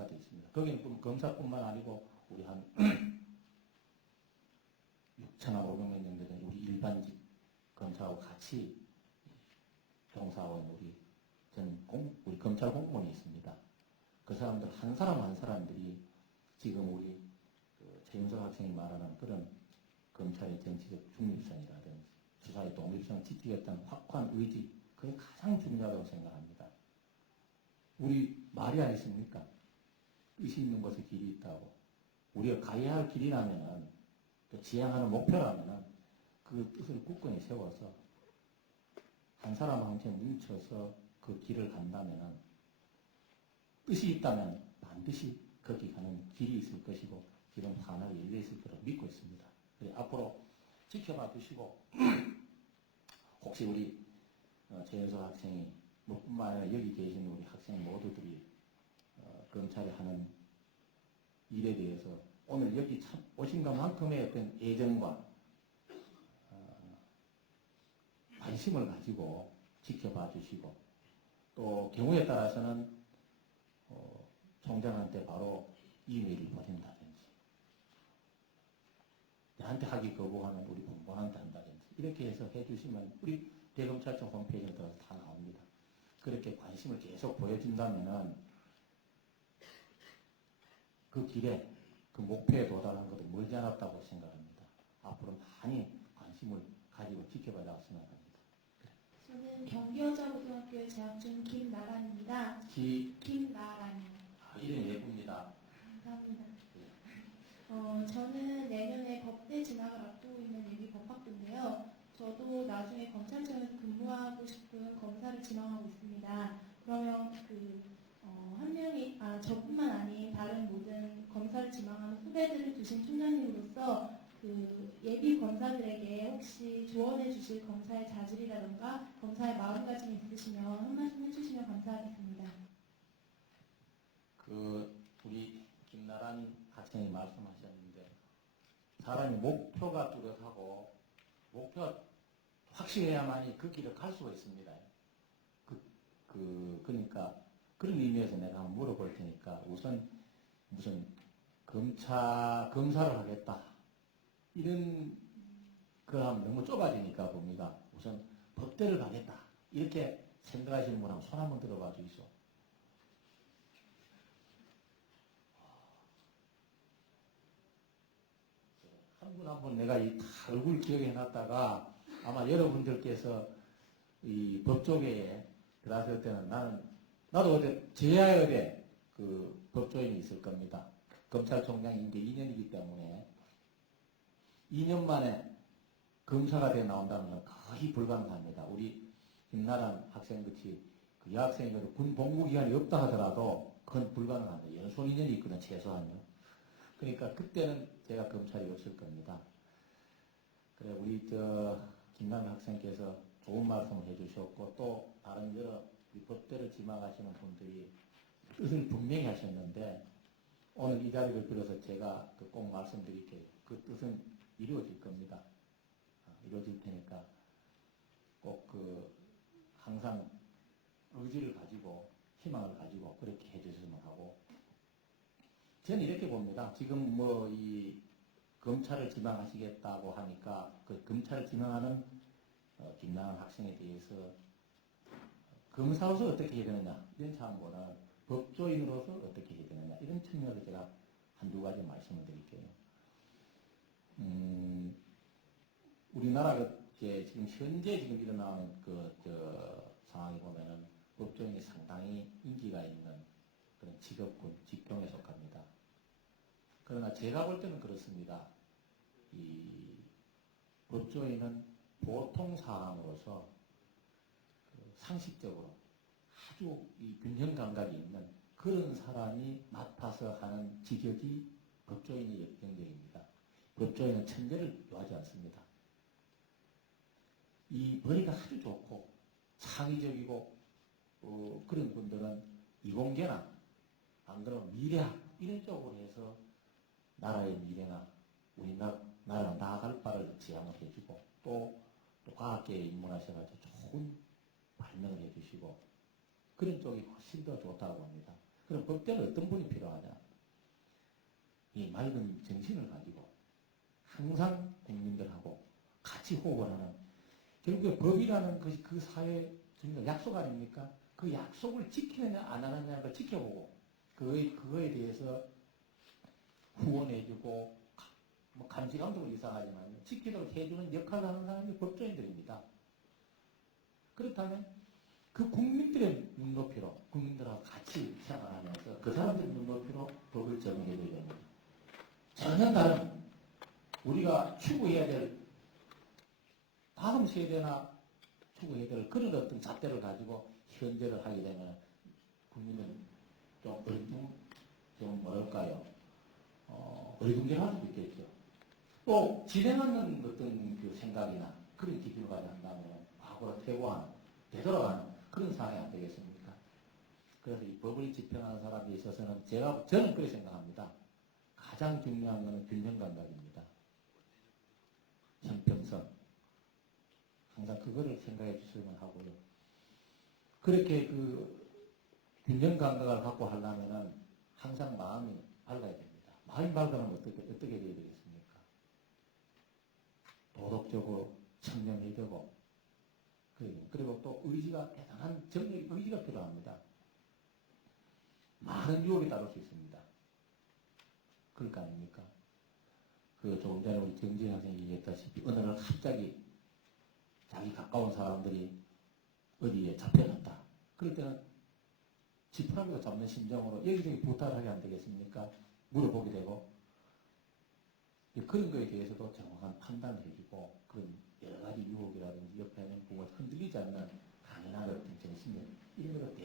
검사도 있습니다. 거기는 뿐- 검사뿐만 아니고 우리 한 6천하 500명 정도 되는 우리 일반직 검사하고 같이 병사원 우리 전 공, 우리 검찰 공무원이 있습니다. 그 사람들 한 사람 한 사람들이 지금 우리 그 최윤석 학생이 말하는 그런 검찰의 정치적 중립성이라든지 수사의 독립성을 지키겠다는 확고한 의지 그게 가장 중요하다고 생각합니다. 우리 말이 아니십니까? 뜻이 있는 곳에 길이 있다고. 우리가 가야 할 길이라면은 또 지향하는 목표라면은 그 뜻을 굳건히 세워서 한 사람 한 채 뭉쳐서 그 길을 간다면은 뜻이 있다면 반드시 거기 가는 길이 있을 것이고 길은 하나 열려 있을 거라고 믿고 있습니다. 앞으로 지켜봐 주시고 혹시 우리 어, 최연석 학생이 뭐 뿐만 아니라 여기 계신 우리 학생 모두들이 어, 검찰이 하는 일에 대해서 오늘 여기 참 오신 것만큼의 어떤 애정과 어, 관심을 가지고 지켜봐 주시고 또 경우에 따라서는 어, 총장한테 바로 이메일을 보낸다든지 나한테 하기 거부하면 우리 본부한테 한다든지 이렇게 해서 해주시면 우리 대검찰청 홈페이지에 들어서 다 나옵니다. 그렇게 관심을 계속 보여준다면은 그 길에 그 목표에 도달한 것도 멀지 않았다고 생각합니다. 앞으로 많이 관심을 가지고 지켜봐라고 생각합니다. 저는 경기여자고등학교에 재학 중 김나란입니다. 기, 김나란이요. 아, 이름 예쁩니다. 감사합니다. 어, 저는 내년에 법대 진학을 앞두고 있는 예비 법학부인데요. 저도 나중에 검찰청에서 근무하고 싶은 검사를 지망하고 있습니다. 그러면 그, 어, 한 아, 저뿐만 아닌 다른 모든 검사를 지망하는 후배들을 두신 총장님으로서 그 예비 검사들에게 혹시 조언해 주실 검사의 자질이라던가 검사의 마음가짐이 있으시면 한 말씀 해주시면 감사하겠습니다. 그 우리 김나란 학생이 말씀하셨는데 사람이 목표가 뚜렷하고 목표가 확실해야만이 그 길을 갈 수가 있습니다. 그, 그 그러니까 그런 의미에서 내가 물어볼 테니까 우선 무슨 검사 검사를 하겠다 이런 그 하면 너무 좁아지니까 봅니다. 우선 법대를 가겠다 이렇게 생각하시는 분하고 손 한번 들어봐 주시오. 한분 한 분 내가 이다 얼굴 기억해 놨다가 아마 여러분들께서 이 법조계에 들어왔을 때는 나는 나도 어제 제야열에 그 법조인이 있을 겁니다. 검찰총장 임기 2년이기 때문에 2년 만에 검사가 돼 나온다는 건 거의 불가능합니다. 우리 김나란 학생같이 그 여학생이 군 복무 기간이 없다 하더라도 그건 불가능합니다. 연속 2년이 있거든 최소한요. 그러니까 그때는 제가 검찰이 없을 겁니다. 그래 우리 저 김남희 학생께서 좋은 말씀을 해주셨고 또 다른 여러 법대를 지망하시는 분들이 뜻을 분명히 하셨는데 오늘 이 자리를 빌어서 제가 그꼭 말씀드릴게요. 그 뜻은 이루어질 겁니다. 아, 이루어질 테니까 꼭 그 항상 의지를 가지고 희망을 가지고 그렇게 해주시면 하고 저는 이렇게 봅니다. 지금 뭐 이 검찰을 지망하시겠다고 하니까 그 검찰을 지망하는 어, 김나은 학생에 대해서 검사로서 어떻게 해야 되느냐 이런 차원보다 법조인으로서 어떻게 해야 되느냐 이런 측면에서 제가 한두 가지 말씀을 드릴게요. 음, 우리나라가 이제 지금 현재 지금 일어나는 그, 저, 상황이 보면은 법조인이 상당히 인기가 있는 그런 직업군, 직종에 속합니다. 그러나 제가 볼 때는 그렇습니다. 이 법조인은 보통 사람으로서 그 상식적으로 아주 이 균형 감각이 있는 그런 사람이 맡아서 하는 직역이 법조인의 역경적입니다. 법조인은 천재를 요하지 않습니다. 이 머리가 아주 좋고 창의적이고 어, 그런 분들은 이공계나 안 그러면 미래학 이런 쪽으로 해서 나라의 미래나 우리 나, 나라가 나아갈 바를 지향을 해주고 또, 또 과학계에 입문하셔가지고 좋은 발명을 해주시고 그런 쪽이 훨씬 더 좋다고 합니다. 그럼 법대로 어떤 분이 필요하냐? 이 맑은 정신을 가지고 항상 국민들하고 같이 호흡을 하는 결국에 법이라는 것이 그 사회 주는 약속 아닙니까? 그 약속을 지키느냐 안 하느냐를 지켜보고 그거에, 그거에 대해서 후원해주고 가- 뭐 감시 감독을 이상하지만 지키도록 해주는 역할을 하는 사람이 법조인들입니다. 그렇다면 그 국민들의 눈높이로 국민들하고 같이 생활하면서 그 사람들의 눈높이로 법을 적용해 줘야 됩니다. 전혀 다른 우리가 추구해야 될 다음 세대나 추구해야 될 그런 어떤 잣대를 가지고 현재를 하게 되면 국민은 좀 어리둥, 좀 뭐랄까요, 어, 어리둥절할 수도 있겠죠. 또 진행하는 어떤 그 생각이나 그런 기준을 가지고 한다면 과거로 퇴보하는, 되돌아가는 그런 상황이 안 되겠습니까? 그래서 이 법을 집행하는 사람에 있어서는 제가, 저는 그렇게 생각합니다. 가장 중요한 것은 균형 감각입니다. 형평성. 항상 그거를 생각해 주시면 하고요. 그렇게 그 균형 감각을 갖고 하려면은 항상 마음이 밝아야 됩니다. 마음이 밝으면 어떻게, 어떻게 돼야 되겠습니까? 도덕적으로 청렴해야 되고, 그리고, 그리고 또 의지가 대단한 정의 의지가 필요합니다. 많은 유혹이 따를 수 있습니다. 그럴 거 아닙니까? 그 조금 전에 우리 정진 선생님이 얘기했다시피 어느 날 갑자기 자기 가까운 사람들이 어디에 잡혀갔다. 그럴 때는 지푸라기가 잡는 심정으로 여기저기 부탁을 하게 안 되겠습니까? 물어보게 되고 예, 그런 거에 대해서도 정확한 판단을 해주고 그런 여러 가지 유혹이라든지 옆에 있는 부분을 흔들리지 않는 강인한 어떤 정신 이런 거를